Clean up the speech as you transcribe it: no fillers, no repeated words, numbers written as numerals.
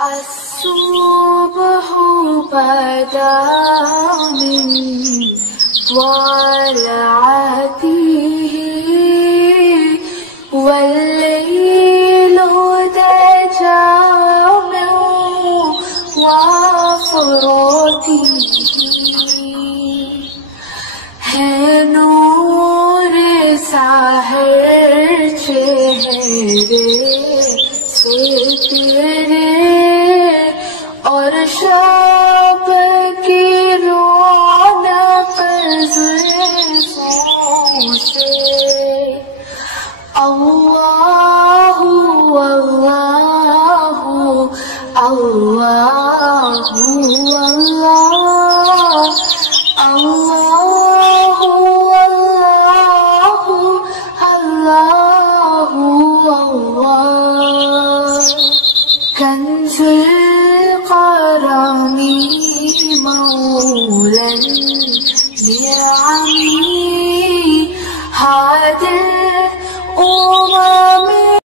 الصبح بدا من طلعته والليل دجى من وفراته है नूर साहर चेहरे से तेरे और शब की रौनक ज़ुल्फ़ों से अल्लाहु अल्लाहु अल्लाहु अल्लाह कंज़ुल क़रानी मौलन निअमी हादिल उमर